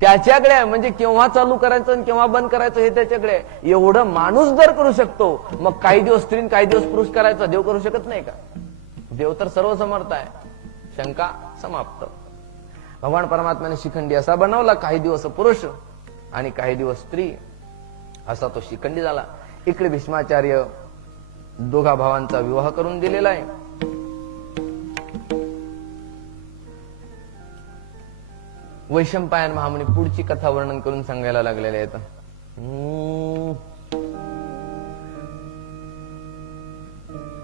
त्याच्याकडे आहे. म्हणजे केव्हा चालू करायचं आणि केव्हा बंद करायचं हे त्याच्याकडे आहे. एवढं माणूस जर करू शकतो, मग काही दिवस स्त्री काही दिवस पुरुष करायचा देव करू शकत नाही का? देव तर सर्व समर्थ आहे. शंका समाप्त. भगवान परमात्म्याने शिखंडी असा बनवला, काही दिवस पुरुष आणि काही दिवस स्त्री असा तो शिखंडी झाला. इकडे भीष्माचार्य दोघा भावांचा विवाह करून दिलेला आहे. वैशंपायन महामुनी पुढची कथा वर्णन करून सांगायला लागलेले आहेत.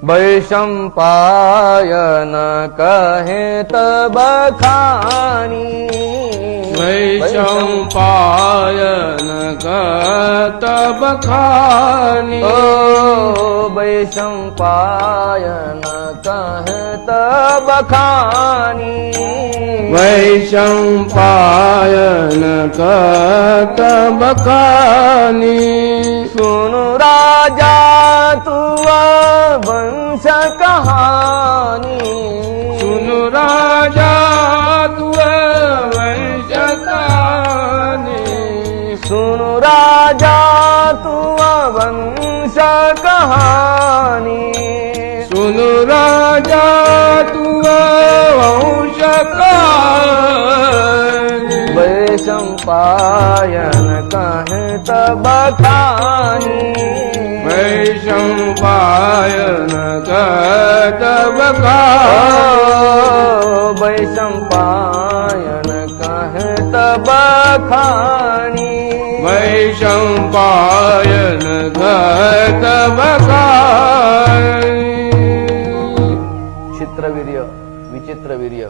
वैशंपायन कहे तब खानी, वैशंपायन तब खानी, वैशंपायन कहे तब खानी, वैशंपायन तब खानी। सुनु राजा तू वंश कहानी, सुनु राजा तू वंश कहानी, सुनु राजा तू वंश कहानी, सुनु राजा तू वंश कहानी। वैशंपायन कहे तब खानी, वैशंपायन तब खानी, वैशंपायन कहे तब खानी, वैशंपायन तब खानी। चित्रवीर्य विचित्रवीर्य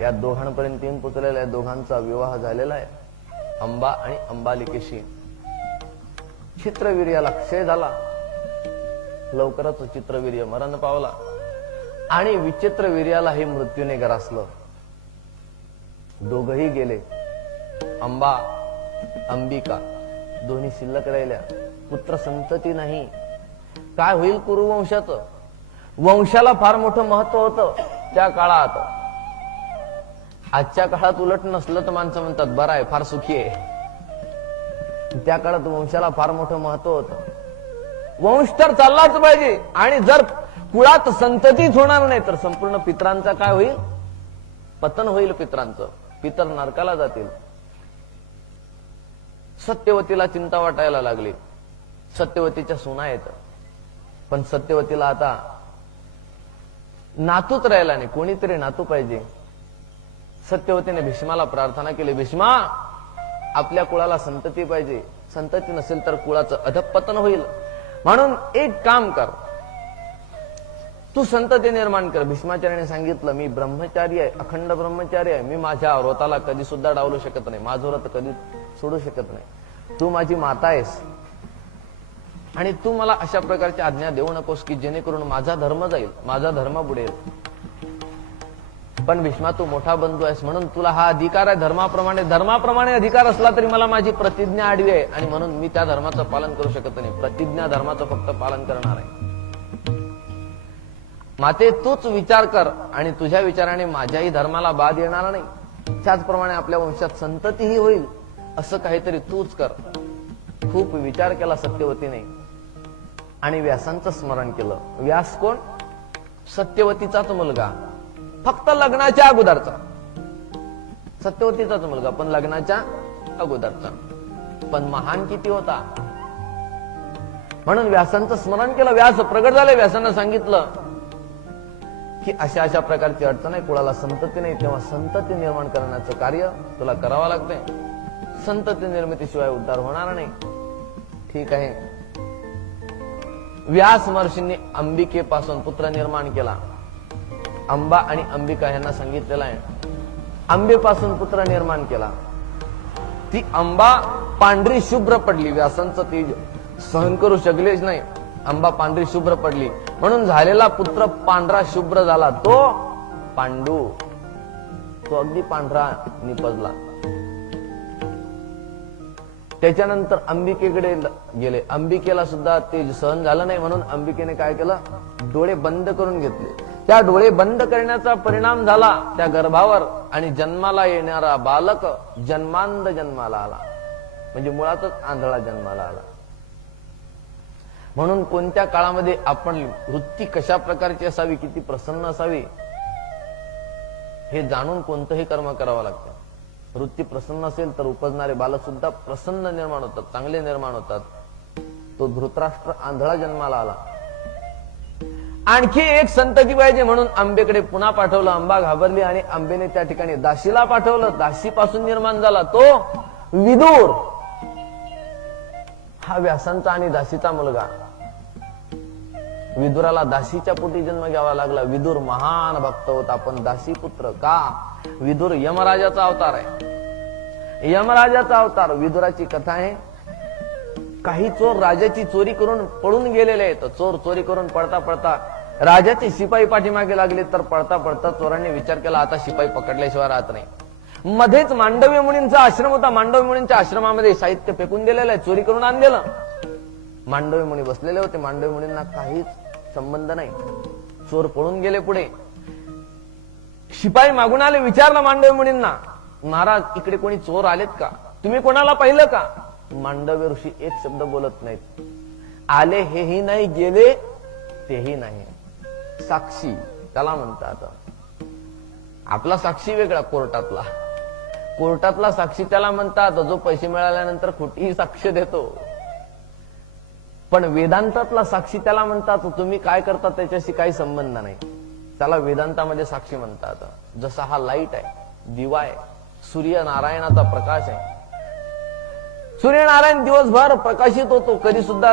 या दोघांपर्यंत येऊन पोचलेला आहे. दोघांचा विवाह झालेला आहे अंबा आणि अंबालिकेशी. चित्रवीर्याला क्षय झाला, लवकरच चित्रवीर्य मरण पावला आणि विचित्रवीर्याला हे मृत्यूने ग्रासलं. दोघही गेले. अंबा अंबिका दोन्ही शिल्लक राहिल्या. पुत्र संतती नाही. काय होईल कुरुवंशाचं? वंशाला फार मोठं महत्व होतं त्या काळात. आजच्या काळात उलट नसलं तर माणसं म्हणतात बरं आहे, फार सुखी आहे. त्या काळात वंशाला फार मोठं महत्व होतं. वंश तर चाललाच पाहिजे आणि जर कुळात संततीच होणार नाही तर संपूर्ण पितरांचा काय होईल? पतन होईल पितरांचं. पितर नरकाला जातील. सत्यवतीला चिंता वाटायला लागली. सत्यवतीच्या सुना येत, पण सत्यवतीला आता नातूच राहिला नाही. कोणीतरी नातू पाहिजे. सत्यवतीने भीष्माला प्रार्थना केली, भीष्मा आपल्या कुळाला संतती पाहिजे. संतती नसेल तर कुळाचं अधपतन होईल. म्हणून एक काम कर, तू संतती निर्माण कर. भीष्माचार्याने सांगितलं, मी ब्रह्मचारी आहे, अखंड ब्रह्मचारी आहे. मी माझ्या व्रताला कधी सुद्धा डावलू शकत नाही. माझं व्रत कधी सोडू शकत नाही. तू माझी माता आहेस आणि तू मला अशा प्रकारची आज्ञा देऊ नकोस की जेणेकरून माझा धर्म जाईल, माझा धर्म बुडेल. पण भीष्मा तू मोठा बंधू आहेस म्हणून तुला हा अधिकार आहे. धर्माप्रमाणे अधिकार असला तरी मला माझी प्रतिज्ञा आडवी आहे आणि म्हणून मी त्या धर्माचं पालन करू शकत नाही. प्रतिज्ञा धर्माचं फक्त पालन करणार आहे. माते तूच विचार कर आणि तुझ्या विचाराने माझ्याही धर्माला बाध येणार नाही. त्याचप्रमाणे आपल्या वंशात संततीही होईल असं काहीतरी तूच कर. खूप विचार केला सत्यवतीने आणि व्यासांचं स्मरण केलं. व्यास कोण? सत्यवतीचाच मुलगा, फक्त लग्नाच्या अगोदरचा. सत्यवतीचाच मुलगा पण लग्नाच्या अगोदरचा. पण महान किती होता. म्हणून व्यासांचं स्मरण केलं. व्यास प्रगट झाले. व्यासांना सांगितलं की अशा अशा प्रकारची अडचण आहे, कुळाला संतती नाही, तेव्हा संतती निर्माण करण्याचं कार्य तुला करावं लागतंय. संतती निर्मितीशिवाय उद्धार होणार नाही. ठीक आहे. व्यास महर्षींनी अंबिकेपासून पुत्र निर्माण केला. अंबा आणि अंबिका यांना सांगितलेलं आहे. अंबेपासून पुत्र निर्माण केला. ती अंबा पांढरी शुभ्र पडली. व्यासांचं तेज सहन करू शकलेच नाही. अंबा पांढरी शुभ्र पडली म्हणून झालेला पुत्र पांढरा शुभ्र झाला. तो पांडू. तो अगदी पांढरा निपजला. त्याच्यानंतर अंबिकेकडे गेले. अंबिकेला सुद्धा तेज सहन झालं नाही म्हणून अंबिकेने काय केलं? डोळे बंद करून घेतले. त्या डोळे बंद करण्याचा परिणाम झाला त्या गर्भावर आणि जन्माला येणारा बालक जन्मांध जन्माला आला, म्हणजे मुळातच आंधळा जन्माला आला. म्हणून कोणत्या काळामध्ये आपण वृत्ती कशा प्रकारची असावी, किती प्रसन्न असावी हे जाणून कोणतंही कर्म करावं लागतं. वृत्ती प्रसन्न असेल तर उपजणारे बालक सुद्धा प्रसन्न निर्माण होतात, चांगले निर्माण होतात. तो धृतराष्ट्र आंधळा जन्माला आला. आणखी एक संतती पाहिजे म्हणून आंबेकडे पुन्हा पाठवलं. आंबा घाबरली आणि आंबेने त्या ठिकाणी दासीला पाठवलं. दासीपासून निर्माण झाला तो विदुर, हा व्यासांचा आणि दासीचा मुलगा. विदुराला दासीच्या पोटी जन्म घ्यावा लागला. विदुर महान भक्त होता, पण दासी पुत्र का? विदुर यमराजाचा अवतार आहे, यमराजाचा अवतार. विदुराची कथा आहे. काही चोर राजाची चोरी करून पळून गेलेले आहेत. चोर चोरी करून पळता पळता राजाचे शिपाई पाठीमागे लागले, तर पळता पळता चोरांनी विचार केला आता शिपाई पकडल्याशिवाय राहत नाही. मध्येच मांडव्य मुनींचा आश्रम होता. मांडव्य मुनींच्या आश्रमामध्ये साहित्य फेकून दिलेलं आहे, चोरी करून आणलेलं. मांडव्य मुनी बसलेले होते. मांडव्य मुनींना काहीच संबंध नाही. चोर पळून गेले पुढे. शिपाई मागून आले, विचारलं मांडव्य मुनींना, महाराज इकडे कोणी चोर आलेत का? तुम्ही कोणाला पाहिलं का? मांडव्य ऋषी एक शब्द बोलत नाहीत. आले हेही नाही, गेले तेही नाही. साक्षी त्याला म्हणतात. आपला साक्षी वेगळा, कोर्टातला. कोर्टातला साक्षी त्याला म्हणतात जो पैसे मिळाल्यानंतर खोटीही साक्ष देतो. पण वेदांतातला साक्षी त्याला म्हणतात तुम्ही काय करता त्याच्याशी काही संबंध नाही. त्याला वेदांतामध्ये साक्षी म्हणतात. जसा हा लाईट आहे, दिवा आहे, सूर्यनारायणाचा प्रकाश आहे. सूर्यनारायण दिवसभर प्रकाशित होतो. कधी सुद्धा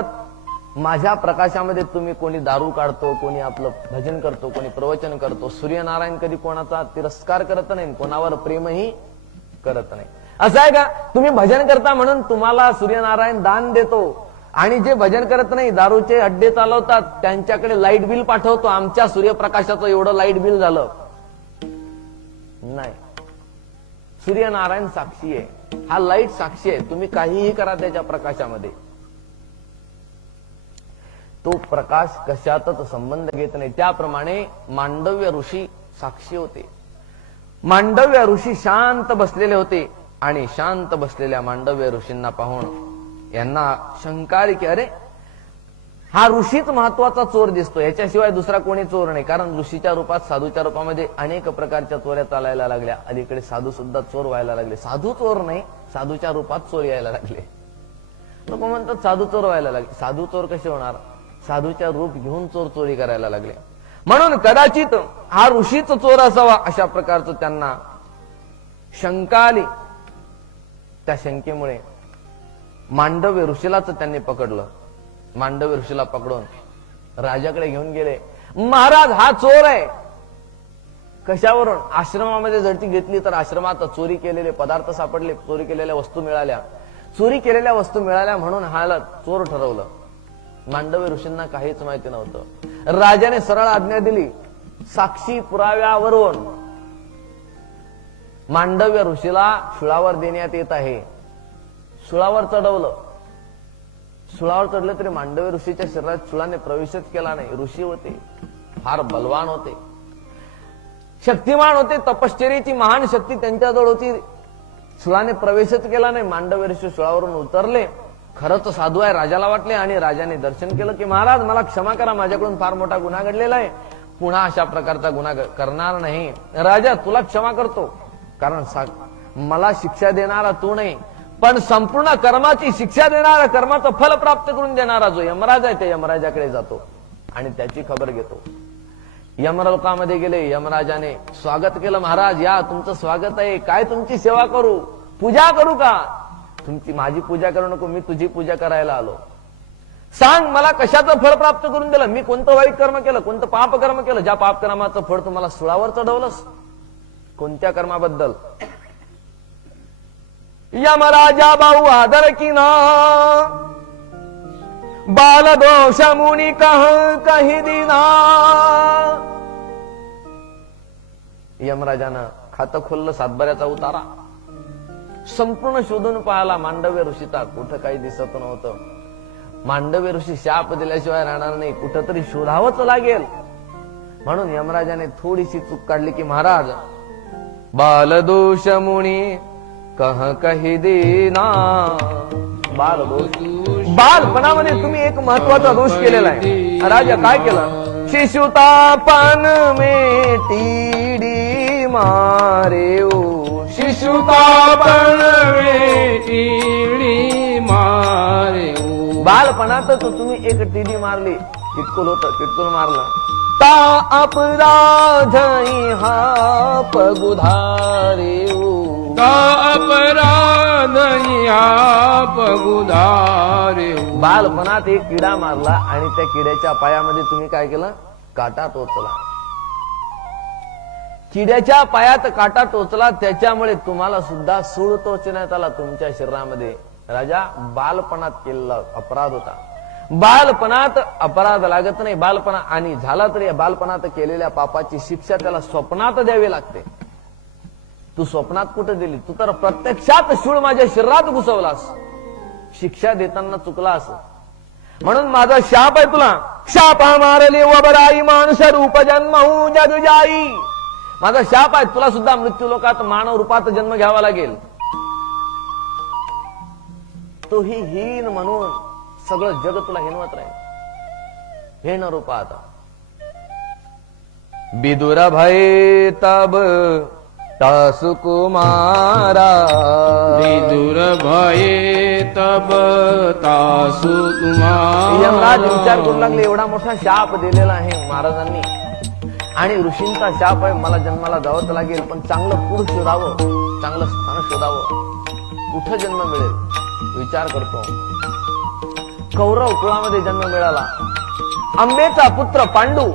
माझ्या प्रकाशामध्ये तुम्ही कोणी दारू काढतो, कोणी आपलं भजन करतो, कोणी प्रवचन करतो. सूर्यनारायण कधी कोणाचा तिरस्कार करत नाही, कोणावर प्रेमही करत नाही. असं आहे का? तुम्ही भजन करता म्हणून तुम्हाला सूर्यनारायण दान देतो, आणि जे भजन करत नाही, दारूचे अड्डे चालवतात, त्यांच्याकडे लाईट बिल पाठवतो. आमच्या सूर्यप्रकाशाचं एवढं लाईट बिल झालं नाही. सूर्यनारायण साक्षी आहे, हा लाईट साक्षी आहे. तुम्ही काहीही करा त्याच्या प्रकाशामध्ये, तो प्रकाश कशातच संबंध घेत नाही. त्याप्रमाणे मांडव्य ऋषी साक्षी होते. मांडव्य ऋषी शांत बसलेले होते आणि शांत बसलेल्या मांडव्य ऋषींना पाहून यांना शंका आली की अरे हा ऋषीच महत्वाचा चोर दिसतो, याच्याशिवाय दुसरा कोणी चोर नाही. कारण ऋषीच्या रूपात, साधूच्या रूपामध्ये अनेक प्रकारच्या चोऱ्या चालायला लागल्या. अलीकडे साधू सुद्धा चोर व्हायला लागले. साधू चोर नाही, साधूच्या रूपात चोर यायला लागले. लोक म्हणतात साधू चोर व्हायला लागले. साधू चोर कसे होणार? साधूच्या रूप घेऊन चोर चोरी करायला लागले. म्हणून कदाचित हा ऋषीच चोर असावा अशा प्रकारचं त्यांना शंका आली. त्या शंकेमुळे मांडव्य ऋषीलाच त्यांनी पकडलं. मांडव्य ऋषीला पकडून राजाकडे घेऊन गेले. महाराज हा चोर आहे. कशावरून? आश्रमामध्ये झडती घेतली तर आश्रमात चोरी केलेले पदार्थ सापडले, चोरी केलेल्या वस्तू मिळाल्या. चोरी केलेल्या वस्तू मिळाल्या म्हणून हाला चोर ठरवलं. मांडव्य ऋषींना काहीच माहिती नव्हतं. राजाने सरळ आज्ञा दिली, साक्षी पुराव्यावरून मांडव्य ऋषीला शुळावर देण्यात येत आहे. शुळावर चढवलं. शुळावर चढलं तरी मांडव्य ऋषीच्या शरीरात शुळाने प्रवेशच केला नाही. ऋषी होते, फार बलवान होते, शक्तिमान होते, तपश्चर्याची महान शक्ती त्यांच्याजवळ होती. शुळाने प्रवेशच केला नाही. मांडव्य ऋषी शुळावरून उतरले. खरंच साधू आहे राजाला वाटले आणि राजाने दर्शन केलं की महाराज मला क्षमा करा, माझ्याकडून फार मोठा गुन्हा घडलेला आहे, पुन्हा अशा प्रकारचा गुन्हा करणार नाही. राजा तुला क्षमा करतो, कारण मला शिक्षा देणारा तू नाही, पण संपूर्ण कर्माची शिक्षा देणारा, कर्माचं फल प्राप्त करून देणारा जो यमराज आहे त्या यमराजाकडे जातो आणि त्याची खबर घेतो. यमलोकामध्ये गेले. यमराजाने स्वागत केलं. महाराज या, तुमचं स्वागत आहे. काय तुमची सेवा करू? पूजा करू का? तुमची माझी पूजा करू नको, मी तुझी पूजा करायला आलो. सांग मला कशाचं फळ प्राप्त करून दिलं? मी कोणतं वाईट कर्म केलं, कोणतं पाप कर्म केलं, ज्या पाप कर्माचं फळ तुम्हाला सुळावर चढवलंस? कोणत्या कर्माबद्दल? यमराजा भाऊ आदर की ना बाल दोष मुनी कही दिना. यमराजानं खातं खोललं, सातबाऱ्याचा उतारा संपूर्ण शोधून पाहिला. मांडव्य ऋषीचा कुठं काही दिसत नव्हतं. मांडव्य ऋषी शाप दिल्याशिवाय राहणार नाही, कुठंतरी शोधावंच लागेल. म्हणून यमराजाने थोडीशी चूक काढली की महाराज बाल दोष मुनी कह कही देना. बाल दोष, बालपणामध्ये तुम्ही एक महत्वाचा दोष केलेला आहे. राजा काय केलं? शिशुतापन में टीडी मारे ओ. शिशुतापन में टीडी मारे ओ. बालपणात तुम्ही एक टीडी मारली, किटकुल होतं, किटकुल मारलं. ता अपराध हा पगुधारे ओ. ता अपराध आप गुधारे ओ. बालपणात एक किडा मारला आणि त्या किड्याच्या पायामध्ये तुम्ही काय केलं? काटा टोचला. किड्याच्या पायात काटा टोचला, त्याच्यामुळे तुम्हाला सुद्धा सूळ टोचण्यात आला तुमच्या शरीरामध्ये. राजा, बालपणात केलेला अपराध होता. बालपणात अपराध लागत नाही, बालपणा आणि झाला तरी बालपणात केलेल्या पापाची शिक्षा त्याला स्वप्नात द्यावी लागते. तू स्वप्नात कुठे दिली? तू तर प्रत्यक्षात शूळ माझ्या शरीरात घुसवलास, शिक्षा देताना चुकलास. म्हणून माझा शाप आहे तुला. शाप मारले व बराई माणूस रूप जन्म जग जाई. माझा शाप आहे, तुला सुद्धा मृत्यू लोकात मानव रूपात जन्म घ्यावा लागेल. तोही हीन म्हणून सगळं जग तुला हिनवत राहील, हेन रूपात. बिदुर भय तब तासु कुमारा. विदुर भये तब तासु कुमारा. यमराज विचार करू लागले, एवढा मोठा शाप दिलेला आहे महाराजांनी आणि ऋषींचा शाप आहे, मला जन्माला जावंच लागेल. पण चांगलं कुळ शोधावं, चांगलं स्थान शोधावं, कुठं जन्म मिळेल विचार करतो. कौरव कुळामध्ये जन्म मिळाला. अंबेचा पुत्र पांडू,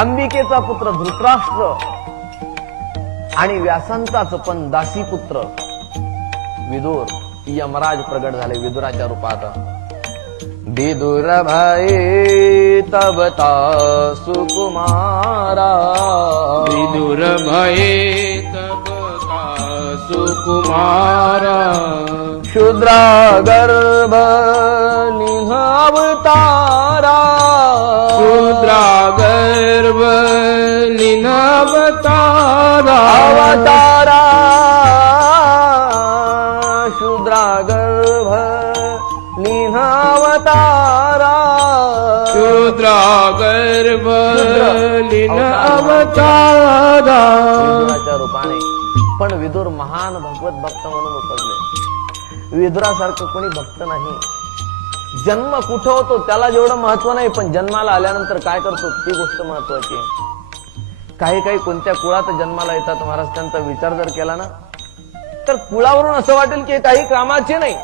अंबिकेचा पुत्र धृतराष्ट्र आणि व्यासांचाच पण दासी पुत्र विदुर. यमराज प्रगट झाले विदुराच्या रूपात. विदुर भये तब तासु कुमारा. विदुर भये तब तासु कुमारा. शूद्रा गर्भ निहावतारा. शूद्रा गर्भ निनवतारा. अवतारा शूद्रा गर्भ निहावतारा. शूद्रा गर्भ निनवतारा. विदुराच्या रूपाने. पण विदुर महान भगवत भक्त म्हणून उपजले. विदुरासारखं कोणी भक्त नाही. जन्म कुठं होतो त्याला जेवढं महत्व नाही, पण जन्माला आल्यानंतर काय करतो ती गोष्ट महत्वाची आहे. काही काही कोणत्या कुळात जन्माला येतात महाराज, त्यांचा विचार जर केला ना तर कुळावरून असं वाटेल की काही कामाचे नाही,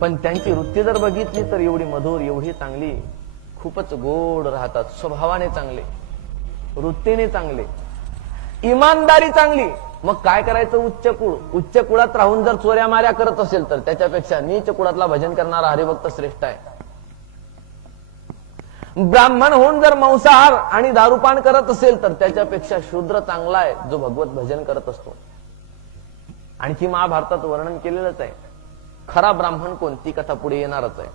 पण त्यांची वृत्ती जर बघितली तर एवढी मधुर, एवढी चांगली, खूपच गोड राहतात. स्वभावाने चांगले, वृत्तीने चांगले, इमानदारी चांगली. मग काय करायचं? उच्च कुळ. उच्च कुळात राहून जर चोऱ्या माऱ्या करत असेल तर त्याच्यापेक्षा नीच कुळातला भजन करणारा हरिभक्त श्रेष्ठ आहे. ब्राह्मण होऊन जर मांसाहार आणि दारूपान करत असेल तर त्याच्यापेक्षा शूद्र चांगला आहे जो भगवत भजन करत असतो. आणखी महाभारतात वर्णन केलेलंच आहे. खरा ब्राह्मण कोण ती कथा पुढे येणारच आहे.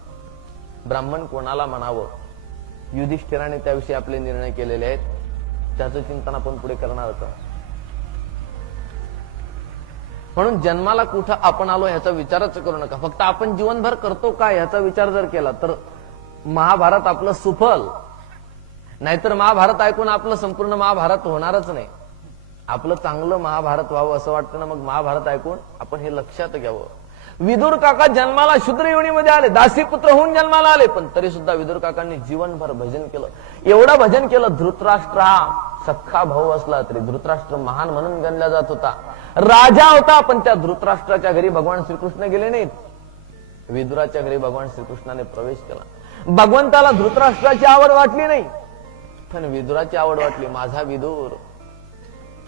ब्राह्मण कोणाला म्हणावं युधिष्ठिराने त्याविषयी आपले निर्णय केलेले आहेत, त्याचं चिंतन आपण पुढे करणारच. म्हणून जन्माला कुठं आपण आलो ह्याचा विचारच करू नका. फक्त आपण जीवनभर करतो काय ह्याचा विचार जर केला तर महाभारत आपलं सुफल. नाहीतर महाभारत ऐकून आपलं संपूर्ण महाभारत होणारच नाही. आपलं चांगलं महाभारत व्हावं असं वाटतं ना, मग महाभारत ऐकून आपण हे लक्षात घ्यावं. विदुर काका जन्माला शूद्र योनीमध्ये आले, दासी पुत्र होऊन जन्माला आले, पण तरी सुद्धा विदुर काकांनी जीवनभर भजन केलं. एवढं भजन केलं, धृतराष्ट्र हा सख्खा भाऊ असला तरी धृतराष्ट्र महान म्हणून गणला जात होता, राजा होता. पण त्या धृतराष्ट्राच्या घरी भगवान श्रीकृष्ण गेले नाहीत, विदुराच्या घरी भगवान श्रीकृष्णाने प्रवेश केला. भगवंताला धृतराष्ट्राची आवड वाटली नाही, पण विदुराची आवड वाटली. माझा विदुर.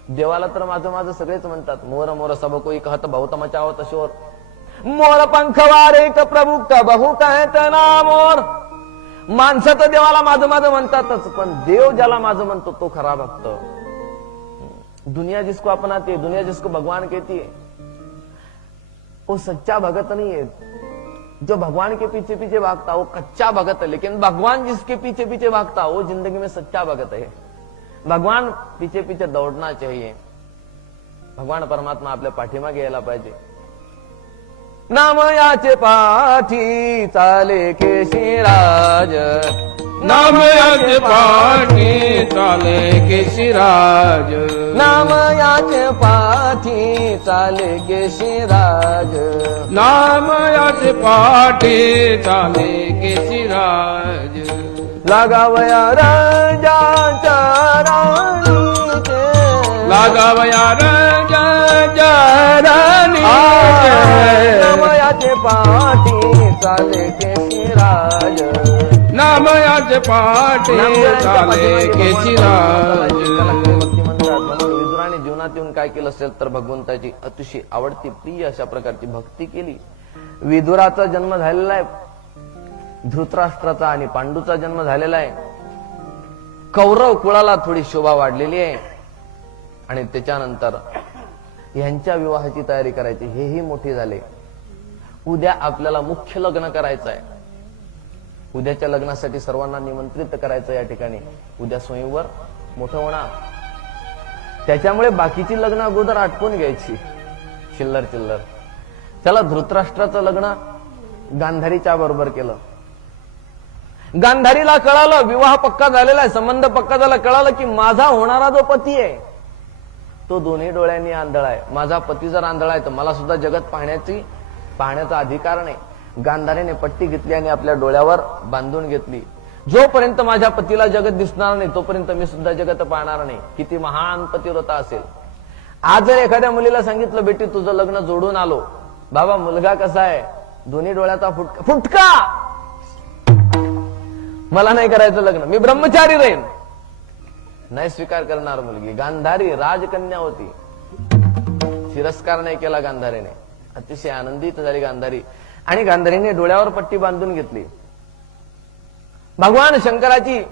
देवाला तर माझं माझं सगळेच म्हणतात. मोर मोर सब कोई कहत बहुत मचावत शोर. मोर पंख वारे क प्रभु का बहु कहत ना मोर. माणसं तर देवाला माझं माझं म्हणतातच, पण देव ज्याला माझं म्हणतो तो खरा भक्त. दुनिया जिसको अपनाती है, दुनिया जिसको भगवान कहती है, वो सच्चा भगत नहीं है. जो भगवान के पीछे पीछे भागता वो कच्चा भगत है, लेकिन भगवान जिसके पीछे पीछे भागता वो जिंदगी में सच्चा भगत है. भगवान पीछे पीछे दौड़ना चाहिए. भगवान परमात्मा आपल्या पाठीमागे यायला पाहिजे. नाम याचे पाठी चाले केशिराज, नाम याचे पाठी चाले केशिराज, नाम याचे पाठी चाले केशिराज, नाम याचे पाठी चाले केशिराज. लागावया राजाच्या राणीचे, लागावया राजाच्या राणीचे, नाम याचे पाठी चाले केशिराज, नाम याचे पाठी चाले केशिराज. भक्ती म्हणतात. म्हणून विदुराने जीवनात येऊन काय केलं असेल तर भगवंताची अतिशय आवडती प्रिय अशा प्रकारची भक्ती केली. विदुराचा जन्म झालेला आहे, धृतराष्ट्राचा आणि पांडूचा जन्म झालेला आहे. कौरव कुळाला थोडी शोभा वाढलेली आहे आणि त्याच्यानंतर यांच्या विवाहाची तयारी करायची. हेही मोठे झाले. उद्या आपल्याला मुख्य लग्न करायचं आहे. उद्याच्या लग्नासाठी सर्वांना निमंत्रित करायचं. या ठिकाणी उद्या स्वयंवर मोठं होणार. त्याच्यामुळे बाकीची लग्न अगोदर आटपून घ्यायची, चिल्लर चिल्लर. त्याला धृतराष्ट्राचं लग्न गांधारीच्या बरोबर केलं. गांधारीला कळालं विवाह पक्का झालेला आहे, संबंध पक्का झाला. कळालं की माझा होणारा जो पती आहे तो दोन्ही डोळ्यांनी आंधळा आहे. माझा पती जर आंधळा आहे तर मला सुद्धा जगत पाहण्याचा अधिकार नाही. गांधारीने पट्टी घेतली आणि आपल्या डोळ्यावर बांधून घेतली. जोपर्यंत माझ्या पतीला जगत दिसणार नाही तोपर्यंत मी सुद्धा जगत पाहणार नाही. किती महान पतिव्रता असेल. आज जर एखाद्या मुलीला सांगितलं बेटी तुझं लग्न जोडून आलो, बाबा मुलगा कसा आहे, दोन्ही डोळ्याचा फुटका, मला नाही करायचं लग्न, मी ब्रह्मचारी राहीन, नाही स्वीकार करणार मुलगी. गांधारी राजकन्या होती. तिरस्कार नाही केला गांधारीने. अतिशय आनंदित झाली गांधारी आणि गांधारीने डोळ्यावर पट्टी बांधून घेतली. भगवान शंकराची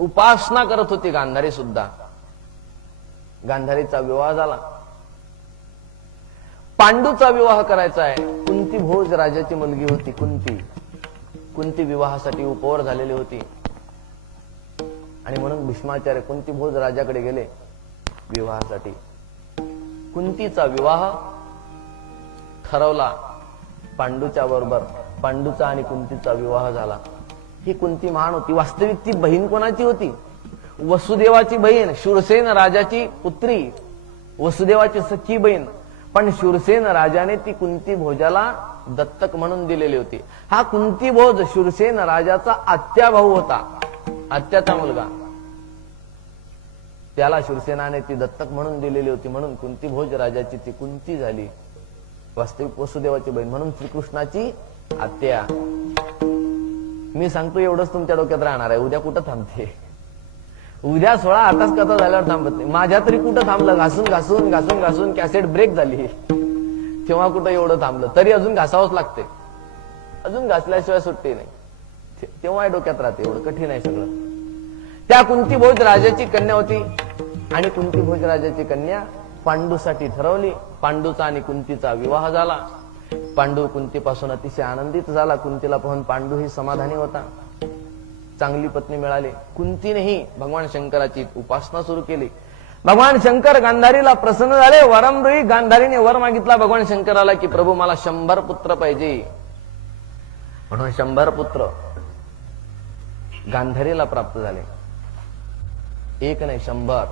उपासना करत होती गांधारी सुद्धा. गांधारीचा विवाह झाला. पांडूचा विवाह करायचा आहे. कुंती भोज राजाची मुलगी होती कुंती विवाहासाठी उपवर झालेली होती आणि म्हणून भीष्माचार्य कुंती भोज राजाकडे गेले विवाहासाठी. कुंतीचा विवाह ठरवला पांडूच्या बरोबर. पांडूचा आणि कुंतीचा विवाह झाला. ही कुंती महान होती. वास्तविक ती बहीण कोणाची होती? वसुदेवाची बहीण, शूरसेन राजाची पुत्री, वसुदेवाची सख्खी बहीण. पण शूरसेन राजाने ती कुंती भोजाला दत्तक म्हणून दिलेली होती. हा कुंती भोज शूरसेन राजाचा आत्या भाऊ होता, आत्याचा मुलगा. त्याला शूरसेनाने ती दत्तक म्हणून दिलेली होती. म्हणून कुंती भोज राजाची ती कुंती झाली. वास्तविक वसुदेवाची बहीण म्हणून श्रीकृष्णाची आत्या. मी सांगतो एवढंच तुमच्या डोक्यात राहणार आहे. उद्या कुठं थांबते? उद्या 16 आताच कथा झाल्यावर थांबत नाही. माझ्या तरी कुठं थांबलं? घासून कॅसेट ब्रेक झाली तेव्हा कुठं एवढं थांबलं. तरी अजून घासावंच लागते. अजून घासल्याशिवाय सुट्टी नाही. तेव्हा डोक्यात राहते. एवढं कठीण आहे सगळं. त्या कुंती भोज राजाची कन्या होती आणि कुंती भोज राजाची कन्या पांडूसाठी ठरवली. पांडूचा आणि कुंतीचा विवाह झाला. पांडू कुंतीपासून अतिशय आनंदित झाला. कुंतीला पाहून पांडूही समाधानी होता. चांगली पत्नी मिळाली. कुंतीनेही भगवान शंकराची उपासना सुरू केली. भगवान शंकर गांधारीला प्रसन्न झाले. वरमृही गांधारीने वर मागितला भगवान शंकराला की प्रभू मला 100 पुत्र पाहिजे. म्हणून 100 पुत्र गांधारीला प्राप्त झाले. एक नाही 100.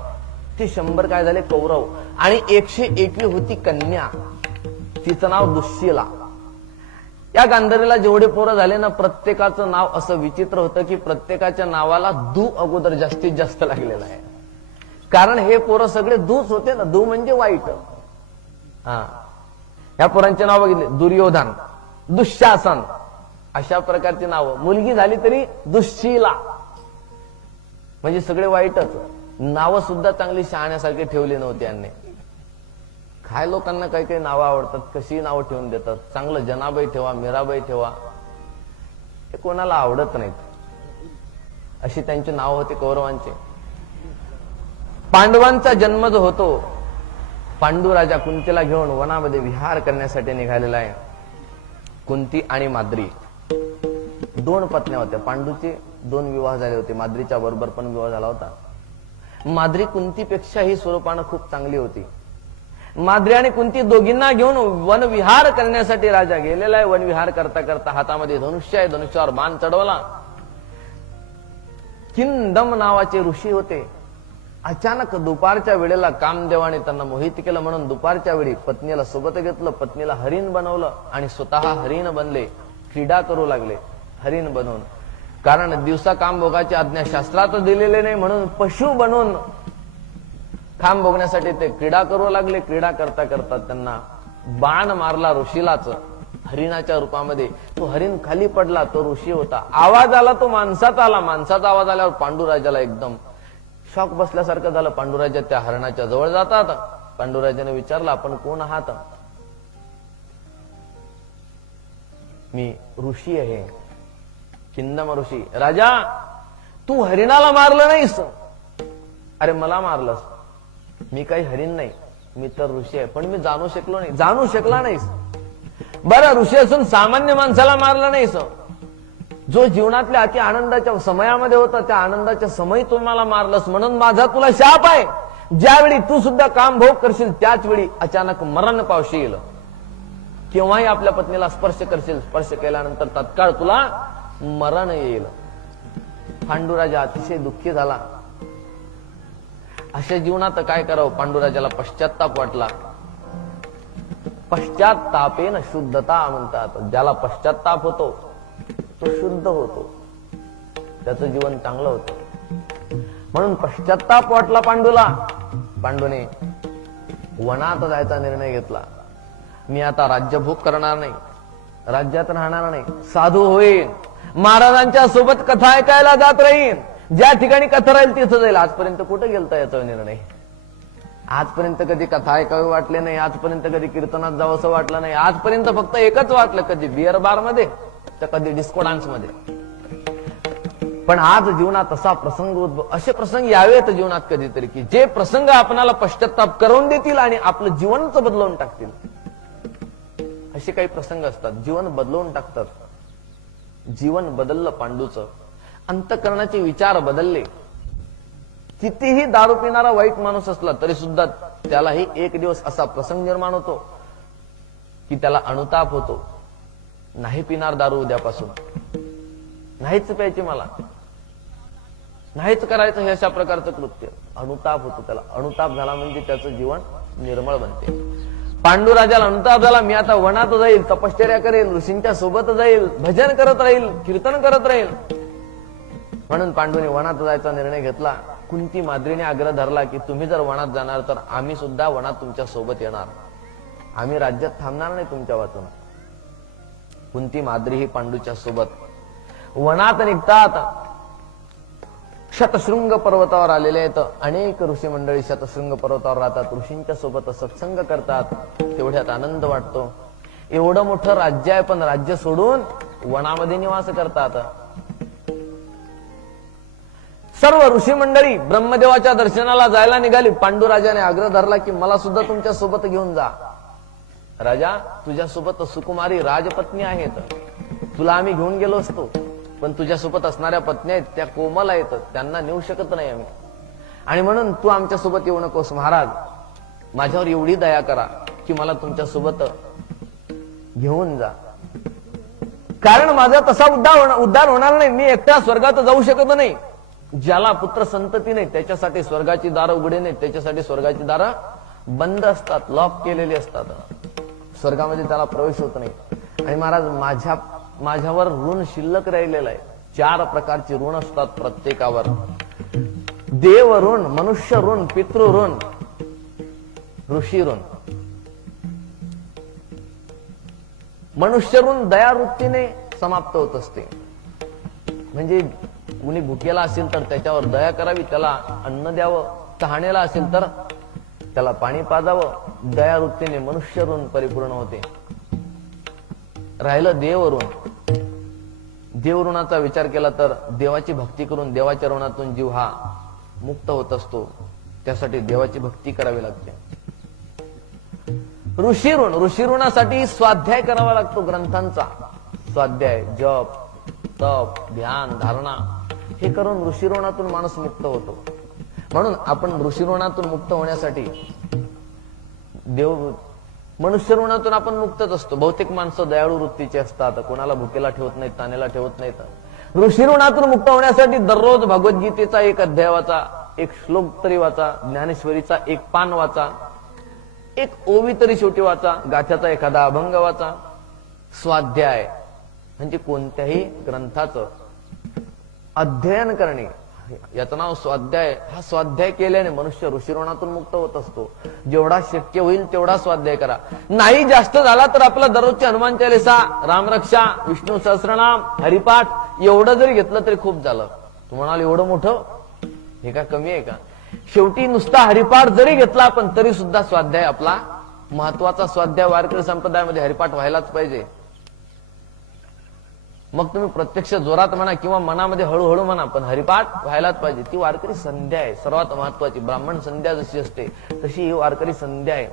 ते 100 काय झाले? कौरव. आणि 121 होती कन्या. तिचं नाव दुश्शीला. या गांधारीला जेवढे पोरं झाले ना, प्रत्येकाचं नाव असं विचित्र होतं की प्रत्येकाच्या नावाला दू अगोदर जास्तीत जास्त लागलेला आहे. कारण हे पोरं सगळे दूच होते ना. दू म्हणजे वाईट. हा, या पोरांचे नाव बघितले. दुर्योधन, दुःशासन, अशा प्रकारची नावं. मुलगी झाली तरी दुश्शीला, म्हणजे सगळे वाईटच. नावं सुद्धा चांगली शहाण्यासारखी ठेवली नव्हती यांनी. काय लोकांना काही काही नावं आवडतात, कशी नावं ठेवून देतात. चांगलं जनाबाई ठेवा, मीराबाई ठेवा, हे कोणाला आवडत नाहीत. अशी त्यांची नाव होती कौरवांचे. पांडवांचा जन्म जो होतो, पांडू राजा कुंतीला घेऊन वनामध्ये विहार करण्यासाठी निघालेला आहे. कुंती आणि माद्री 2 पत्न्या होत्या. पांडूचे 2 विवाह झाले होते. माद्रीच्या बरोबर पण विवाह झाला होता. माद्री कुंतीपेक्षाही स्वरूपानं खूप चांगली होती. माद्री आणि कुंती दोघींना घेऊन वनविहार करण्यासाठी राजा गेलेला आहे. वनविहार करता करता हातामध्ये धनुष्य आहे. धनुष्यावर बाण चढवला. किंदम नावाचे ऋषी होते. अचानक दुपारच्या वेळेला कामदेवाने त्यांना मोहित केलं म्हणून दुपारच्या वेळी पत्नीला सोबत घेतलं. पत्नीला हरिण बनवलं आणि स्वतः हरिण बनले. क्रीडा करू लागले हरिण बनवून. कारण दिवसा काम भोगाची आज्ञा शास्त्रात दिलेले नाही म्हणून पशु बनवून काम भोगण्यासाठी ते क्रीडा करू लागले. क्रीडा करता करता त्यांना बाण मारला ऋषीलाच हरिणाच्या रूपामध्ये. तो हरिण खाली पडला. तो ऋषी होता. आवाज आला तो माणसाचा आला. माणसाचा आवाज आल्यावर पांडुराजाला एकदम शॉक बसल्यासारखं झालं. पांडुराजा त्या हरणाच्या जवळ जातात. पांडुराजाने विचारलं आपण कोण आहात? मी ऋषी आहे, किंदम ऋषी. राजा तू हरिणाला मारलं नाहीस? अरे मला मारलंस. मी काही हरिण नाही, मी तर ऋषी आहे. पण मी जाणू शकलो नाही. जाणू शकला नाहीस? बरं ऋषी असून सामान्य माणसाला मारलं नाहीस? जो जीवनातल्या अति आनंदाच्या समयामध्ये होता त्या आनंदाच्या समयी तुम्हाला मारलंस म्हणून माझा तुला शाप आहे. ज्यावेळी तू सुद्धा काम भोग करशील त्याच वेळी अचानक मरण पावशील. केव्हाही आपल्या पत्नीला स्पर्श करशील. स्पर्श केल्यानंतर तत्काळ तुला मरण येईल. पांडुराजा अतिशय दुःखी झाला. अशा जीवनात काय करावं? पांडुराजाला पश्चाताप वाटला. पश्चातापेन शुद्धता म्हणतात. ज्याला पश्चाताप होतो तो शुद्ध होतो, त्याचं जीवन चांगलं होतं. म्हणून पश्चाताप वाटला पांडूला. पांडूने वनात जायचा निर्णय घेतला. मी आता राज्यभोग करणार नाही, राज्यात राहणार नाही, साधू होईल, महाराजांच्या सोबत कथा ऐकायला जात राहील. ज्या ठिकाणी कथा राहील तिथं जाईल. आजपर्यंत कुठं गेलता याचा निर्णय? आजपर्यंत कधी कथा ऐकावी वाटले नाही. आजपर्यंत कधी कीर्तनात जावं असं वाटलं नाही. आजपर्यंत फक्त एकच वाटलं, कधी बिअर बार मध्ये तर कधी डिस्को डान्स मध्ये. पण आज जीवनात असा प्रसंग उद्भव, असे प्रसंग यावेत जीवनात कधीतरी की जे प्रसंग आपणाला पश्चाताप करून देतील आणि आपलं जीवनच बदलवून टाकतील. असे काही प्रसंग असतात जीवन बदलवून टाकतात. जीवन बदललं पांडूचं. अंतःकरणाचे विचार बदलले. कितीही दारू पिणारा वाईट माणूस असला तरी सुद्धा त्यालाही एक दिवस असा प्रसंग निर्माण होतो की त्याला अनुताप होतो. नाही पिणार दारू उद्यापासून, नाहीच प्यायची मला, नाहीच करायचं हे अशा प्रकारचं कृत्य. अनुताप होतो त्याला. अनुताप झाला म्हणजे त्याचं जीवन निर्मळ बनते. पांडुराजाला अनुताप झाला. मी आता वनात जाईल, तपश्चर्या करेल, ऋषींच्या सोबत जाईल, भजन करत राहील, कीर्तन करत राहील. म्हणून पांडूने वनात जायचा निर्णय घेतला. कुंती माद्रीने आग्रह धरला की तुम्ही जर वनात जाणार तर आम्ही सुद्धा वनात तुमच्या सोबत येणार. आम्ही राज्यात थांबणार नाही तुमच्या वाचून. कुंती माद्री ही पांडूच्या सोबत वनात निघतात. शतशृंग पर्वतावर आलेले आहेत. अनेक ऋषी मंडळी शतशृंग पर्वतावर राहतात. ऋषींच्या सोबत सत्संग करतात. तेवढ्यात आनंद वाटतो. एवढं मोठं राज्य आहे पण राज्य सोडून वनामध्ये निवास करतात. सर्व ऋषी मंडळी ब्रह्मदेवाच्या दर्शनाला जायला निघाली. पांडुराजाने आग्रह धरला की मला सुद्धा तुमच्या सोबत घेऊन जा. राजा तुझ्यासोबत सुकुमारी राजपत्नी आहेत. तुला आम्ही घेऊन गेलो असतो पण तुझ्यासोबत असणाऱ्या पत्नी आहेत त्या कोमल आहेत, त्यांना नेऊ शकत नाही आम्ही. आणि म्हणून तू आमच्या सोबत येऊ नकोस. महाराज माझ्यावर एवढी दया करा की मला तुमच्या सोबत घेऊन जा. कारण माझा तसा उद्धार होणार नाही. मी एकटा स्वर्गात जाऊ शकत नाही. ज्याला पुत्र संतती नाही त्याच्यासाठी स्वर्गाची दारं उघडे नाही, त्याच्यासाठी स्वर्गाची दारं बंद असतात, लॉक केलेली असतात. स्वर्गामध्ये त्याला प्रवेश होत नाही. आणि महाराज माझ्यावर ऋण शिल्लक राहिलेलं आहे. 4 प्रकारचे ऋण असतात प्रत्येकावर. देव ऋण, मनुष्य ऋण, पितृ ऋण, ऋषी ऋण. मनुष्य ऋण दयावृत्तीने समाप्त होत असते. म्हणजे कुणी भुकेला असेल तर त्याच्यावर दया करावी, त्याला अन्न द्यावं. तहानेला असेल तर त्याला पाणी पाजावं. दयावृत्तीने मनुष्य ऋण परिपूर्ण होते. राहिलं देव ऋण. देव ऋणाचा विचार केला तर देवाची भक्ती करून देवाच्या ऋणातून जीव हा मुक्त होत असतो. त्यासाठी देवाची भक्ती करावी लागते. ऋषीऋणासाठी स्वाध्याय करावा लागतो ग्रंथांचा. स्वाध्याय, जप, तप, ध्यान, धारणा हे करून ऋषीऋणातून माणूस मुक्त होतो. म्हणून आपण ऋषीऋणातून मुक्त होण्यासाठी मनुष्य ऋणातून आपण मुक्तच असतो. बहुतेक माणसं दयाळू वृत्तीचे असतात, कोणाला भुकेला ठेवत नाहीत, तानेला ठेवत नाहीत. ऋषी ऋणातून मुक्त होण्यासाठी दररोज भगवद्गीतेचा एक अध्याय वाचा, एक श्लोक तरी वाचा, ज्ञानेश्वरीचा एक पान वाचा, एक ओवी तरी शेवटी वाचा, गाथ्याचा एखादा अभंग वाचा. स्वाध्याय म्हणजे कोणत्याही ग्रंथाचं अध्ययन करणे, याचं नाव स्वाध्याय. हा स्वाध्याय केल्याने मनुष्य ऋषीऋणातून मुक्त होत असतो. जेवढा शक्य होईल तेवढा स्वाध्याय करा. नाही जास्त झाला तर आपला दररोजची हनुमान चालीसा, रामरक्षा, विष्णू सहस्रनाम, हरिपाठ एवढं जरी घेतलं तरी खूप झालं. तू म्हणाल एवढं मोठं, हे का कमी आहे का? शेवटी नुसता हरिपाठ जरी घेतला आपण तरी सुद्धा स्वाध्याय आपला महत्वाचा स्वाध्याय. वारकरी संप्रदायामध्ये हरिपाठ व्हायलाच पाहिजे. मग तुम्ही प्रत्यक्ष जोरात म्हणा किंवा मनामध्ये हळूहळू म्हणा, पण हरिपाठ व्हायलाच पाहिजे. ती वारकरी संध्या आहे सर्वात महत्वाची. ब्राह्मण संध्या जशी असते तशी ही वारकरी संध्या आहे.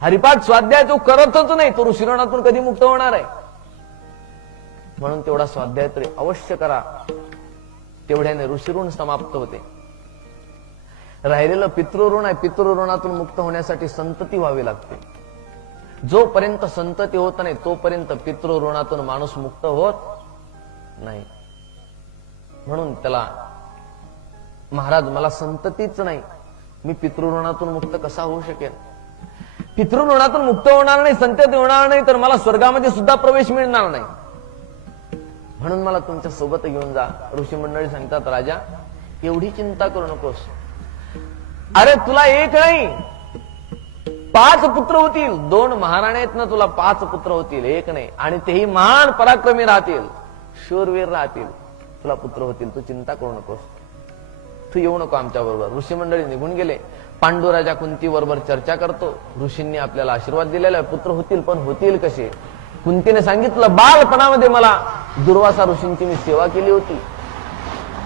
हरिपाठ स्वाध्याय तो करतच नाही, तो ऋषीऋणातून कधी मुक्त होणार आहे? म्हणून तेवढा स्वाध्याय तरी अवश्य करा. तेवढ्याने ऋषीऋण समाप्त होते. राहिलेलं पितृऋण आहे. पितृऋणातून मुक्त होण्यासाठी संतती व्हावी लागते. जोपर्यंत संतती होत नाही तोपर्यंत पितृऋणातून माणूस मुक्त होत नाही. म्हणून त्याला महाराज मला संततीच नाही, मी पितृऋणातून मुक्त कसा होऊ शकेल? पितृऋणातून मुक्त होणार नाही, संतती होणार नाही तर मला स्वर्गामध्ये सुद्धा प्रवेश मिळणार नाही. म्हणून मला तुमच्या सोबत घेऊन जा. ऋषी मंडळी सांगतात, राजा एवढी चिंता करू नकोस. अरे तुला एक नाही 5 पुत्र होतील. 2 महाराणे आहेत ना, तुला 5 पुत्र होतील, एक नाही. आणि तेही महान पराक्रमी राहतील, शूरवीर राहतील, तुला पुत्र होतील. तू चिंता करू नकोस, तू येऊ नको आमच्या बरोबर. ऋषी मंडळी निघून गेले. पांडू राजा कुंती बरोबर चर्चा करतो. ऋषींनी आपल्याला आशीर्वाद दिलेला आहे, पुत्र होतील, पण होतील कसे? कुंतीने सांगितलं, बालपणामध्ये मला दुर्वासा ऋषींची मी सेवा केली होती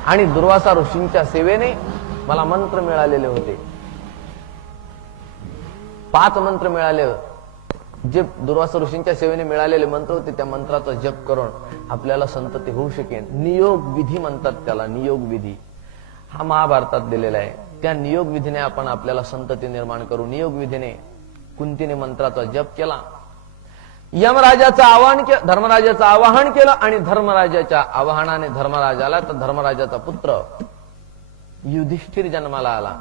आणि दुर्वासा ऋषींच्या सेवेने मला मंत्र मिळालेले होते. 5 मंत्र मिळाले. जे दुर्वासा ऋषींच्या सेवेने मिळालेले मंत्र होते त्या मंत्राचा जप करून आपल्याला संतती होऊ शकेल. नियोग विधी म्हणतात त्याला, नियोग विधी. हा महाभारतात दिलेला आहे. त्या नियोग विधीने आपण आपल्याला संतती निर्माण करू. नियोग विधीने कुंतीने मंत्राचा जप केला. यमराजाचं आवाहन केलं, धर्मराजाचं आवाहन केलं आणि धर्मराजाच्या आवाहनाने धर्मराजाला तर धर्मराजाचा पुत्र युधिष्ठिर जन्माला आला.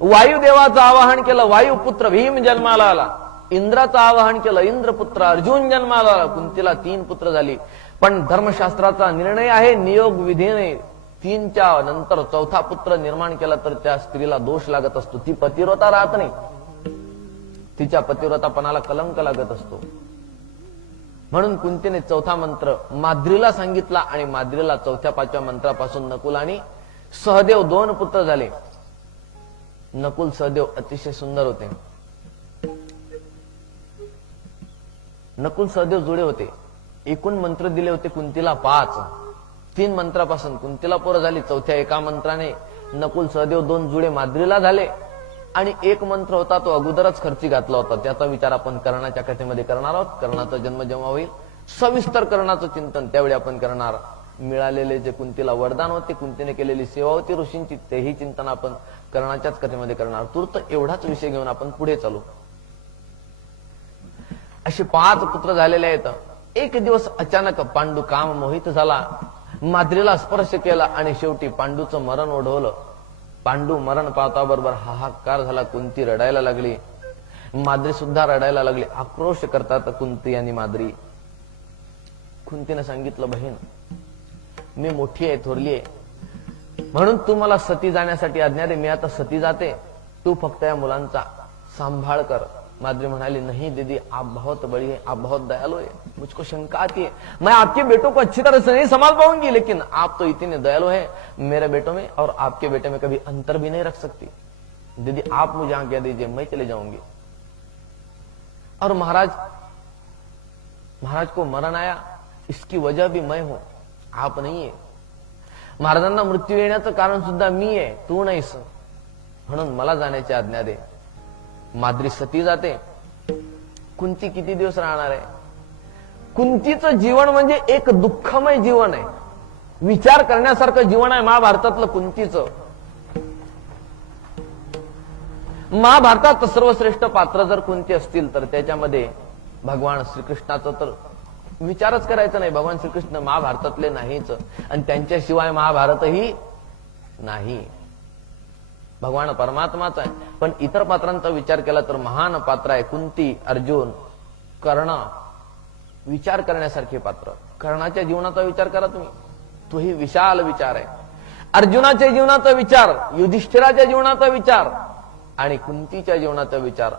वायुदेवाचं आवाहन केलं, वायुपुत्र भीम जन्माला आला. इंद्राचं आवाहन केलं, इंद्रपुत्र अर्जुन जन्माला आला. कुंतीला 3 पुत्र झाली. पण धर्मशास्त्राचा निर्णय आहे, नियोग विधीने 3च्या नंतर 4था पुत्र निर्माण केला तर त्या स्त्रीला दोष लागत असतो. ती पतिव्रता राहत नाही, तिच्या पतिव्रतापणाला कलंक लागत असतो. म्हणून कुंतीने 4था मंत्र माद्रीला सांगितला आणि माद्रीला 4थ्या 5व्या मंत्रापासून नकुल आणि सहदेव 2 पुत्र झाले. नकुल सहदेव अतिशय सुंदर होते. नकुल सहदेव जुळे होते. एकूण मंत्र दिले होते कुंतीला 5. 3 मंत्रापासून कुंतीला पोरं झाली. 4थ्या एका मंत्राने नकुल सहदेव 2 जुळे माद्रीला झाले आणि 1 मंत्र होता तो अगोदरच खर्ची घातला होता. त्याचा विचार आपण कर्णाच्या कथेमध्ये करणार आहोत. कर्णाचा जन्म जेव्हा होईल सविस्तर कर्णाचं चिंतन त्यावेळी आपण करणार. मिळालेले जे कुंतीला वरदान होते, कुंतीने केलेली सेवा होती ऋषींची, तेही चिंतन आपण कर्णाच्याच कथेमध्ये करणार. तूर्त एवढाच विषय घेऊन आपण पुढे चालू. असे 5 पुत्र झालेले आहेत. एक दिवस अचानक पांडू काम मोहित झाला, माद्रीला स्पर्श केला आणि शेवटी पांडूचं मरण ओढवलं. पांडू मरण पावताबरोबर हाहाकार झाला. कुंती रडायला लागली, माद्री सुद्धा रडायला लागली. आक्रोश करतात कुंती आणि माद्री. कुंतीने सांगितलं, बहीण मी मोठी आहे, थोरली आहे, म्हणून तू मला सती जाण्यासाठी आज्ञा दे. मी आता सती जाते, तू फक्त या मुलांचा सांभाळ कर. माद्री म्हणाली, नहीं दीदी, आप बहुत बड़ी है, आप बहुत दयालु है, मुझको शंका आती है, मैं आपके बेटों को अच्छी तरह से नहीं संभाल पाऊंगी, लेकिन आप तो इतने दयालु हैं, मेरे बेटों में और आपके बेटे में कभी अंतर भी नहीं रख सकती. दीदी आप मुझे आज्ञा दीजिए, मैं चले जाऊंगी. और महाराज को मरण आया, इसकी वजह भी मैं हूं, आप नहीं है. महाराजांना मृत्यू येण्याचं कारण सुद्धा मी आहे, तू नाहीस, म्हणून मला जाण्याची आज्ञा दे. माद्री सती जाते. कुंती किती दिवस राहणार आहे? कुंतीचं जीवन म्हणजे एक दुःखमय जीवन आहे, विचार करण्यासारखं जीवन आहे महाभारतातलं कुंतीचं. महाभारतात सर्वश्रेष्ठ पात्र जर कोणते असतील तर त्याच्यामध्ये भगवान श्रीकृष्णाचं तर विचारच करायचा नाही. भगवान श्रीकृष्ण महाभारतातले नाहीच आणि त्यांच्याशिवाय महाभारतही नाही. भगवान परमात्माच आहे. पण इतर पात्रांचा विचार केला तर महान पात्र आहे कुंती, अर्जुन, कर्ण. विचार करण्यासारखे पात्र. कर्णाच्या जीवनाचा विचार करा तुम्ही, तोही विशाल विचार आहे. अर्जुनाच्या जीवनाचा विचार, युधिष्ठिराच्या जीवनाचा विचार आणि कुंतीच्या जीवनाचा विचार,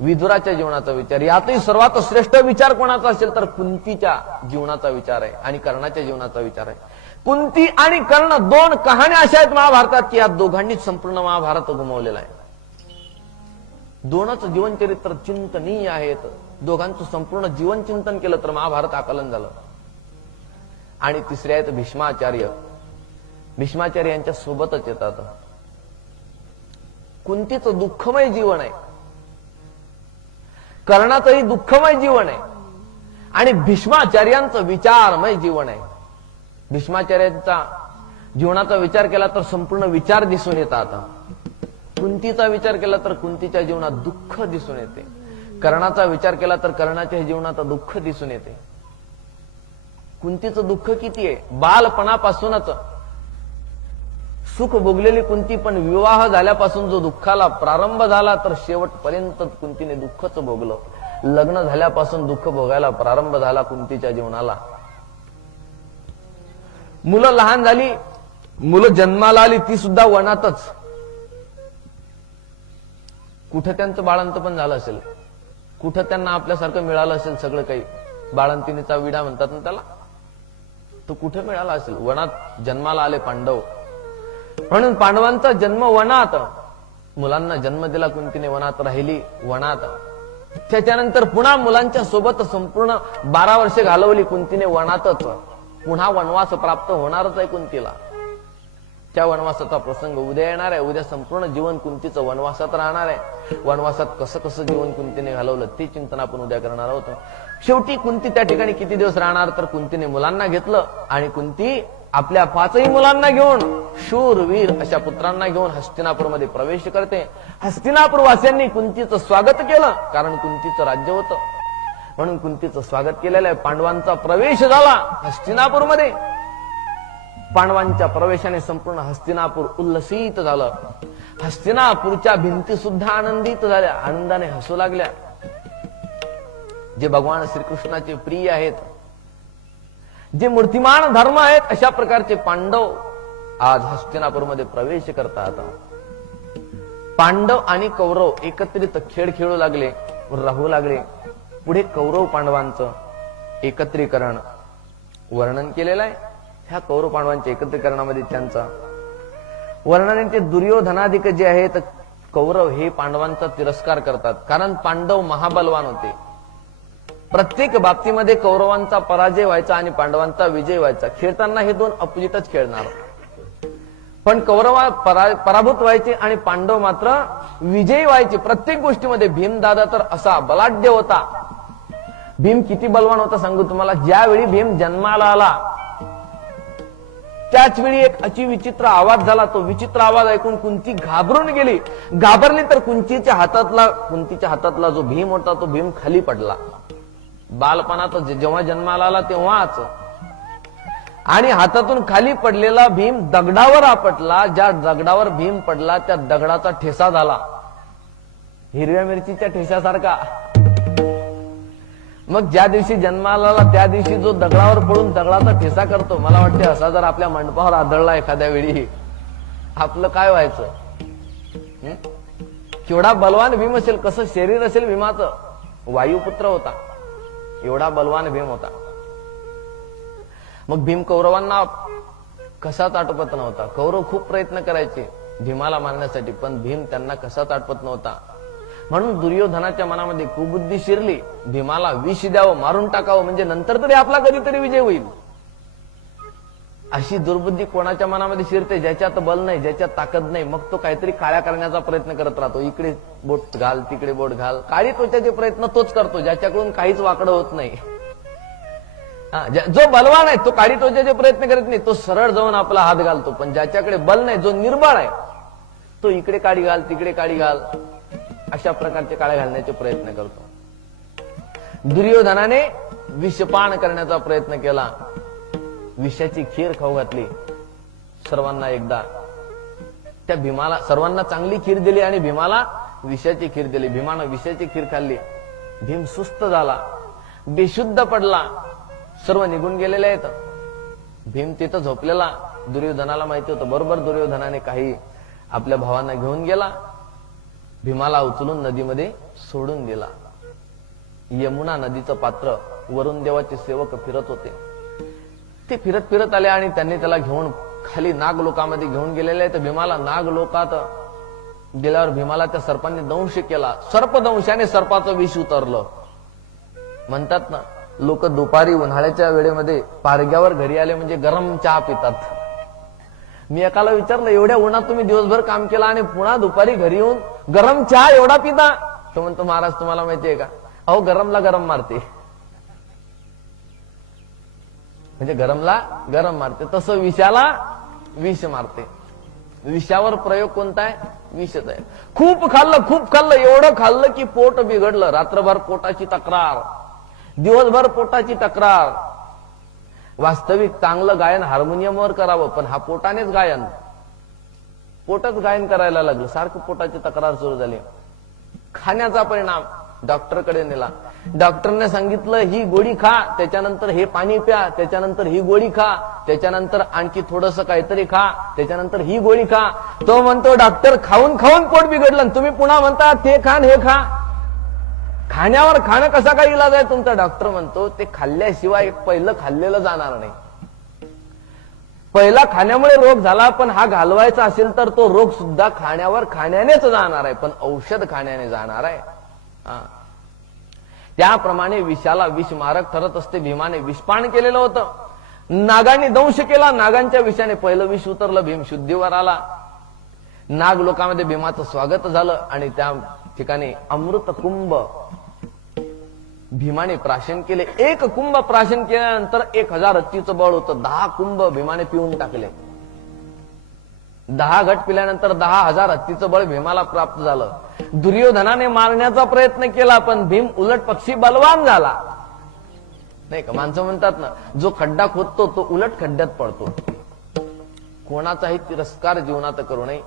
विदुराच्या जीवनाचा विचार. यातही सर्वात श्रेष्ठ विचार कोणाचा असेल तर कुंतीच्या जीवनाचा विचार आहे आणि कर्णाच्या जीवनाचा विचार आहे. कुंती आणि कर्ण दोन कहाण्या अशा आहेत महाभारतात की या दोघांनीच संपूर्ण महाभारत घुमवलेला आहे. दोनच जीवनचरित्र चिंतनीय आहेत. दोघांचं संपूर्ण जीवन चिंतन केलं तर महाभारत आकलन झालं. आणि तिसरे आहेत भीष्माचार्य. भीष्माचार्य यांच्या सोबतच येतात. कुंतीचं दुःखमय जीवन आहे, कर्णाचंही दुःखमय जीवन आहे आणि भीष्माचार्यांचं विचारमय जीवन आहे. भीष्माचार्यांचा जीवनाचा विचार केला तर संपूर्ण विचार दिसून येतात. कुंतीचा विचार केला तर कुंतीच्या जीवनात दुःख दिसून येते. कर्णाचा विचार केला तर कर्णाच्या जीवनात दुःख दिसून येते. कुंतीचं दुःख किती आहे? बालपणापासूनच सुख भोगलेली कुंती, पण विवाह झाल्यापासून जो दुःखाला प्रारंभ झाला तर शेवटपर्यंत कुंतीने दुःखच भोगलं. लग्न झाल्यापासून दुःख भोगायला प्रारंभ झाला कुंतीच्या जीवनाला. मुलं लहान झाली, मुलं जन्माला आली, ती सुद्धा वनातच. कुठं त्यांचं बाळंत पण झालं असेल, कुठं त्यांना आपल्यासारखं मिळालं असेल सगळं काही. बाळंतिणीचा विडा म्हणतात ना त्याला, तो कुठे मिळाला असेल? वनात जन्माला आले पांडव. म्हणून पांडवांचा जन्म वनात. मुलांना जन्म दिला कुंतीने, वनात राहिली, वनात. त्याच्यानंतर पुन्हा मुलांच्या सोबत संपूर्ण 12 वर्षे घालवली कुंतीने वनातच. पुन्हा वनवास प्राप्त होणारच आहे कुंतीला. त्या वनवासाचा प्रसंग उद्या येणार आहे. उद्या संपूर्ण जीवन कुंतीचं वनवासात राहणार आहे. वनवासात कसं कसं जीवन कुंतीने घालवलं ते चिंतन आपण उद्या करणार आहोत. शेवटी कुंती त्या ठिकाणी किती दिवस राहणार तर कुंतीने मुलांना घेतलं आणि कुंती आपल्या 5ही मुलांना घेऊन, शूरवीर अशा पुत्रांना घेऊन हस्तिनापूरमध्ये प्रवेश करते. हस्तिनापूर वासियांनी कुंतीचं स्वागत केलं, कारण कुंतीचं राज्य होतं म्हणून कुंतीचं स्वागत केलेलं आहे. पांडवांचा प्रवेश झाला हस्तिनापूरमध्ये. पांडवांच्या प्रवेशाने संपूर्ण हस्तिनापूर उल्लसित झालं. हस्तिनापूरच्या भिंती सुद्धा आनंदित झाल्या, आनंदाने हसू लागल्या. जे भगवान श्रीकृष्णाचे प्रिय आहेत, जे मूर्तिमान धर्म आहेत, अशा प्रकारचे पांडव आज हस्तिनापूरमध्ये प्रवेश करतात. पांडव आणि कौरव एकत्रित खेळ खेळू लागले, राहू लागले. पुढे कौरव पांडवांचं एकत्रीकरण वर्णन केलेलं आहे. ह्या कौरव पांडवांच्या एकत्रीकरणामध्ये त्यांचा वर्णन ते दुर्योधनाधिक जे आहेत कौरव हे पांडवांचा तिरस्कार करतात, कारण पांडव महाबलवान होते. प्रत्येक बाबतीमध्ये कौरवांचा पराजय व्हायचा आणि पांडवांचा विजय व्हायचा. खेळताना हे दोन अपोजिटच खेळणार, पण कौरव पराभूत व्हायचे आणि पांडव मात्र विजयी व्हायचे प्रत्येक गोष्टीमध्ये. भीमदादा तर असा बलाढ्य होता. भीम किती बलवान होता सांगू तुम्हाला. ज्यावेळी भीम जन्माला आला त्याच वेळी एक अति विचित्र आवाज झाला. तो विचित्र आवाज ऐकून कुंती घाबरून गेली. घाबरली तर कुंतीच्या हातातला जो भीम होता तो भीम खाली पडला. बालपणात जेव्हा जन्माला आला तेव्हाच. आणि हातातून खाली पडलेला भीम दगडावर आपटला. ज्या दगडावर भीम पडला त्या दगडाचा ठेसा झाला, हिरव्या मिरचीच्या ठेसासारखा. मग ज्या दिवशी जन्माला आला त्या दिवशी जो दगडावर पडून दगडाचा ठेसा करतो, मला वाटते असा जर आपल्या मंडपावर आदळला एखाद्या वेळी आपलं काय व्हायचं? केवढा बलवान भीम असेल, कसं शरीर असेल भीमाचं. वायुपुत्र होता, एवढा बलवान भीम होता. मग भीम कौरवांना कसाच आटोपत नव्हता. कौरव खूप प्रयत्न करायचे भीमाला मारण्यासाठी, पण भीम त्यांना कसाच आटपत नव्हता. म्हणून दुर्योधनाच्या मनामध्ये कुबुद्धी शिरली, भीमाला विष द्यावं, मारून टाकावं, म्हणजे नंतर तरी आपला कधीतरी विजय होईल. अशी दुर्बुद्धी कोणाच्या मनामध्ये शिरते, ज्याच्यात बल नाही, ज्याच्यात ताकद नाही, मग तो काहीतरी काळ्या करण्याचा प्रयत्न करत राहतो. इकडे बोट घाल, तिकडे बोट घाल, काळी त्वचाचे प्रयत्न तोच करतो ज्याच्याकडून काहीच वाकडं होत नाही. जो बलवान आहे तो काळी त्वचाचे प्रयत्न करत नाही, तो सरळ जाऊन आपला हात घालतो. पण ज्याच्याकडे बल नाही, जो निर्बळ आहे, तो इकडे काळी घाल, तिकडे काळी घाल, अशा प्रकारचे काळे घालण्याचे प्रयत्न करतो. दुर्योधनाने विषपान करण्याचा प्रयत्न केला, विषाची खीर खाऊ घातली सर्वांना. एकदा त्या भीमाला सर्वांना चांगली खीर दिली आणि भीमाला विषाची खीर दिली. भीमानं विषाची खीर खाल्ली. भीम सुस्त झाला, बेशुद्ध पडला, सर्व निघून गेलेले आहेत. भीम तिथं झोपलेला. दुर्योधनाला माहिती होतं, बरोबर दुर्योधनाने काही आपल्या भावांना घेऊन गेला, भीमाला उचलून नदीमध्ये सोडून दिला. यमुना नदीचं पात्र वरुण देवाचे सेवक फिरत होते. ते फिरत फिरत आले आणि त्यांनी त्याला घेऊन खाली नागलोकामध्ये घेऊन गेलेले आहेत. भीमाला नागलोकात गेल्यावर भीमाला त्या सर्पांनी दंश केला. सर्पदंशाने सर्पाचं विष उतरलं. म्हणतात ना, लोक दुपारी उन्हाळ्याच्या वेळेमध्ये पारग्यावर घरी आले म्हणजे गरम चहा पितात. मी एकाला विचारलं, एवढ्या उन्हात तुम्ही दिवसभर काम केलं आणि पुन्हा दुपारी घरी येऊन गरम चहा एवढा पिता? तो म्हणतो, महाराज तुम्हाला माहितीये का, अहो गरमला गरम मारते. म्हणजे गरमला गरम मारते, तसं विषाला विष मारते. विषावर प्रयोग कोणता आहे? विषच आहे. खूप खाल्लं, एवढं खाल्लं की पोट बिघडलं. रात्रभर पोटाची तक्रार, दिवसभर पोटाची तक्रार. वास्तविक चांगलं गायन हार्मोनियमवर करावं, पण हा पोटानेच गायन, पोटच गायन करायला लागलं. सारखं पोटाची तक्रार सुरू झाली. खाण्याचा परिणाम, डॉक्टरकडे नेला. डॉक्टरने सांगितलं, ही गोळी खा, त्याच्यानंतर हे पाणी प्या, त्याच्यानंतर ही गोळी खा, त्याच्यानंतर आणखी थोडस काहीतरी खा, त्याच्यानंतर ही गोळी खा. तो म्हणतो, डॉक्टर खाऊन खाऊन पोट बिघडलं, तुम्ही पुन्हा म्हणता ते खा हे खा. खाण्यावर खाणं कसा काय इलाज आहे तुमचा? डॉक्टर म्हणतो, ते खाल्ल्याशिवाय पहिलं खाल्लेलं जाणार नाही. पहिला खाण्यामुळे रोग झाला, पण हा घालवायचा असेल तर तो रोग सुद्धा खाण्यानेच जाणार आहे, पण औषध खाण्याने जाणार आहे. त्याप्रमाणे विषाला विष मारक ठरत असते. भीमाने विषपान केलेलं होतं. नागांनी दंश केला. नागांच्या विषाने पहिलं विष उतरलं. भीम शुद्धीवर आला. नाग लोकांमध्ये भीमाचं स्वागत झालं आणि त्या ठिकाणी अमृत कुंभ भीमाने प्राशन केले. 1 कुंभ प्राशन केल्यानंतर 1000 हत्तीचं बळ होतं. 10 कुंभ भीमाने पिऊन टाकले. 10 घट पिल्यानंतर 10,000 हत्तीचं बळ भीमाला प्राप्त झालं. दुर्योधनाने मारण्याचा प्रयत्न केला, पण भीम उलट पक्षी बलवान झाला. नाही का, माणसं म्हणतात ना, जो खड्डा खोदतो तो उलट खड्ड्यात पडतो. कोणाचाही तिरस्कार जीवनात करू नये.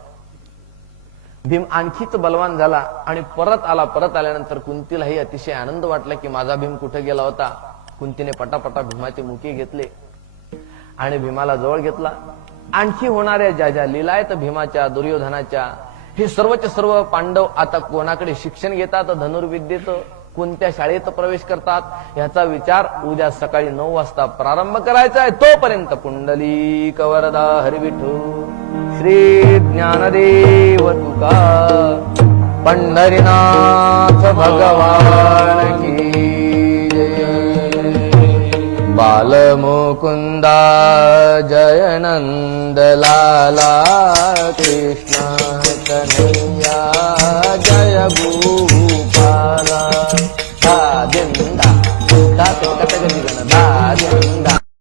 भीम आणखीच बलवान झाला आणि परत आला. परत आल्यानंतर कुंतीलाही अतिशय आनंद वाटला की माझा भीम कुठे गेला होता. कुंतीने पटापटा भीमाचे मुके घेतले आणि भीमाला जवळ घेतला. आणखी होणाऱ्या ज्या ज्या लीला आहेत भीमाच्या, दुर्योधनाच्या, हे सर्वचे सर्व पांडव आता कोणाकडे शिक्षण घेतात, धनुर्विद्येचं, कोणत्या शाळेत प्रवेश करतात, ह्याचा विचार उद्या सकाळी 9 वाजता प्रारंभ करायचा आहे. तोपर्यंत पुंडलिक वरदा हरिविठू श्री ज्ञानदेव तुका पंढरीनाथ भगवान की जय. बालमुकुंदा जय नंद लाला कृष्ण कन्हैया.